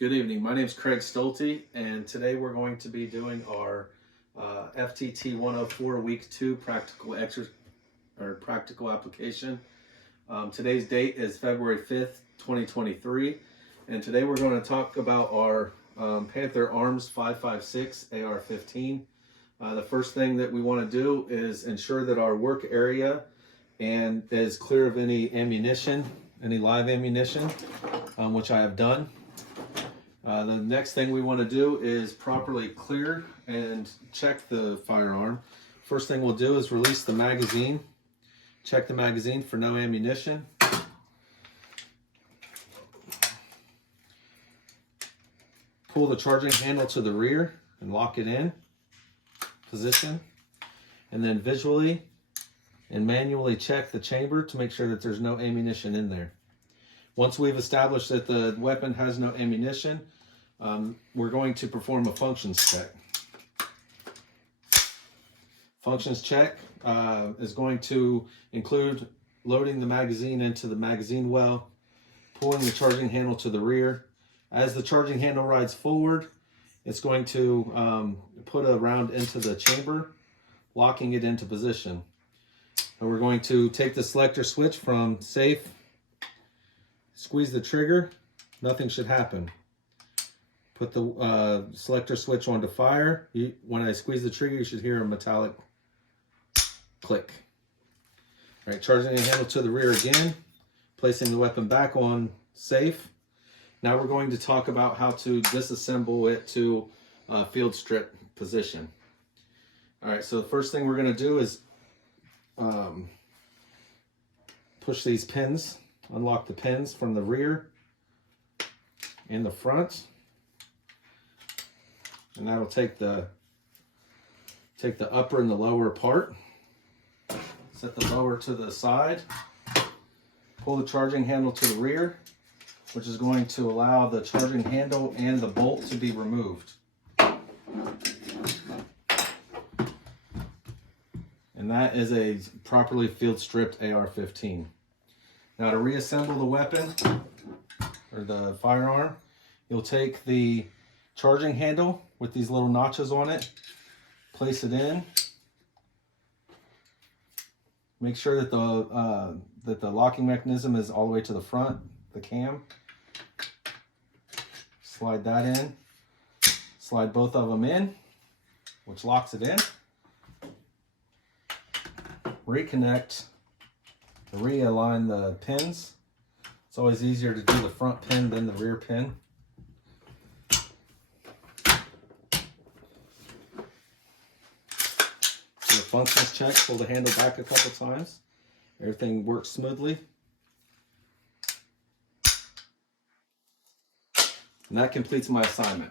Good evening. My name is Craig Stolte, and today we're going to be doing our FTT 104 Week 2 practical application. Today's date is February 5th, 2023, and today we're going to talk about our Panther Arms 5.56 AR-15. The first thing that we want to do is ensure that our work area is clear of any ammunition, any live ammunition, which I have done. The next thing we want to do is properly clear and check the firearm. First thing we'll do is release the magazine. Check the magazine for no ammunition. Pull the charging handle to the rear and lock it in position. And then visually and manually check the chamber to make sure that there's no ammunition in there. Once we've established that the weapon has no ammunition, we're going to perform a functions check. Functions check is going to include loading the magazine into the magazine well, pulling the charging handle to the rear. As the charging handle rides forward, it's going to put a round into the chamber, locking it into position. And we're going to take the selector switch from safe, squeeze the trigger, nothing should happen. Put the selector switch on to fire. When I squeeze the trigger, you should hear a metallic click. All right, charging the handle to the rear again, placing the weapon back on safe. Now we're going to talk about how to disassemble it to field strip position. All right, so the first thing we're going to do is push these pins, unlock the pins from the rear and the front. And that'll take the upper and the lower apart. Set the lower to the side. Pull the charging handle to the rear, which is going to allow the charging handle and the bolt to be removed. And that is a properly field stripped AR-15. Now to reassemble the weapon or the firearm, you'll take the charging handle with these little notches on it, place it in. Make sure that the locking mechanism is all the way to the front, the cam. Slide that in. Slide both of them in, which locks it in. Reconnect, realign the pins. It's always easier to do the front pin than the rear pin. Functions check, pull the handle back a couple times. Everything works smoothly. And that completes my assignment.